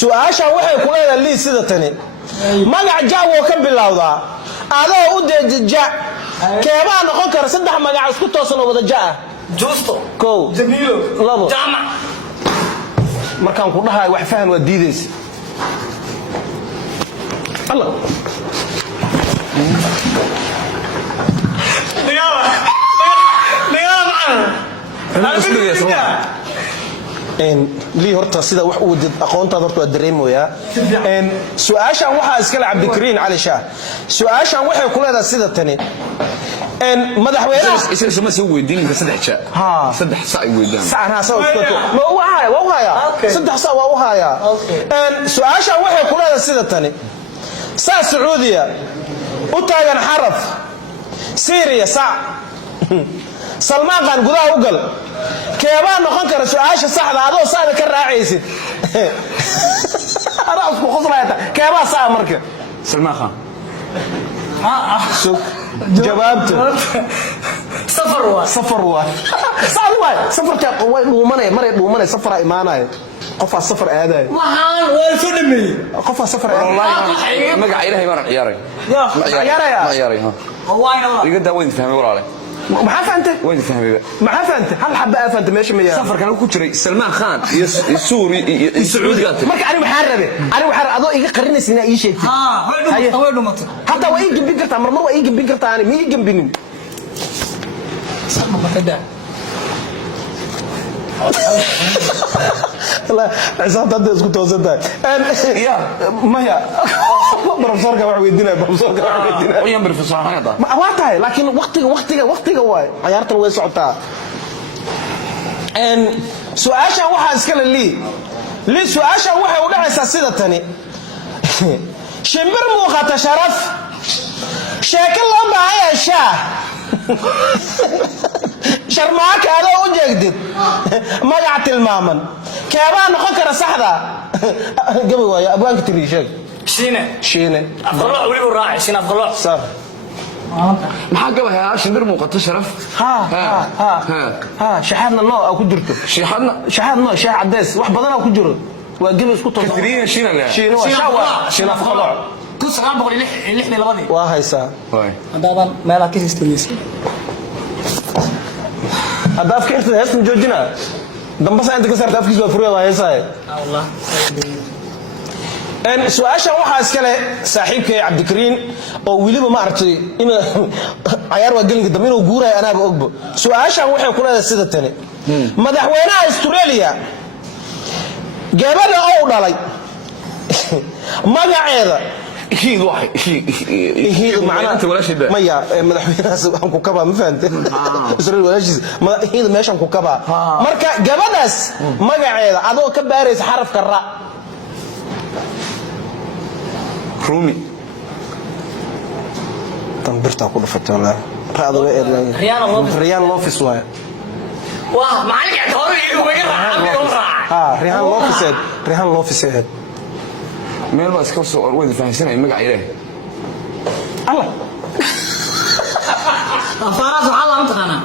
su'aasha waxay ku leedahay lii sida tani magac jaawo ka bilowda adoo u deeja keebaa noqon kara saddex magac isku toosan oo wada jaa juusto ko jamiilo labo jaamac markaan ku dhahay wax faham waa diidaysa Allah لي هرتا سيدا wax uu did aqoontaada horta waa dareemoyaa su'aashan waxa iska la Cabdikariin Ali Shaah su'aashan waxay ku leedahay sida tani madaxweynaha isma soo weydiin saddex jaa saddex sac weydaan saacna soo iskoto ma u haya saddex sac waa u haya su'aashan waxay ku leedahay sida tani saa Sacuudiya u taagan xaraf Syria sac Salmaan qan gudaha u gal keebaa noqon kara su'aasha saxda adoo saada ka raacaysid ara isku qoslayta keebaa saa marka Salmaan qan jawaabta safar waa safarka way dhuumanay maray dhuumanay safar iimaanay qofa safar aaday waxaan waa soo dhameeyay qofa safar aaday magaca Ilaahay ma ciyaaray ma ciyaaray waayna iga daaweyn fahmay walaal ما فهمت وين فهمي ما فهمت هل حبه فهمت ماشي مياه سفر كان ku jiray Salmaan Khan Suuri Sacuudi gaartay marka ani waxaan rabay adoo iga qarinaysiina ii sheegtay way dhumatay hatta way gambin kartaa marmar way gambin kartaa ani ma gambinin sama batada la عصام هذا اسكو توسداي يا ما هي بروفيسور كان ويدينا بروفيسور كان ويدينا ويان بروفيسور هذا ما وقتها لكن وقتها واي عيارته way socotaa su'aasha waxa iska li su'aasha waxay u dhaxaysaa sida tani shimbir muuqata sharaf sheeko loo baahay shaah sharmaaka adoo u jeegdid magac tilmaaman keebaa noqon kara saxda gabi waaya abwaanka tiri sheeg shiine afdalo wali u raacay shiine afdalo sar maxaa gabayaa shimbir muuqato sharaf ha shaxadna noo ku jirto shaxadna shaah cadeys wax badan ku jiro waa gabi isku toosan kadiriina shiine afdalo ku 962 waa haysaa hadaan meelaha ka sisteeyay هذا أفكار تهس مجوجنا دم بس أنت كسرت أفكار وفريا وهاي الله إن سؤال واحد أسكله صاحبك عبدكريم أو ويلي ما أعرفه إن عيار وجلني قدامي وجورة أنا بأقبل سؤال واحد يقول هذا السيد الثاني مدحونا أستراليا جبنا أول علي ما قاعدة هي واحد هي معناه انت ولا شيء ما يا مدحونا هم كوكبا ما فهمت إسرائيل ولا شيء ما هي ماشي هم كوكبا مركا جبناس ما قاعدة عدو كبارس حرف كراء رومي تنبرتا كل فتوى هذا ريان لوفيس واي واه معلق اعتباري ريان لوفيس meel baa iska soo orweyd fahansanay magac Ilaahay Allah afaras waxa la maqana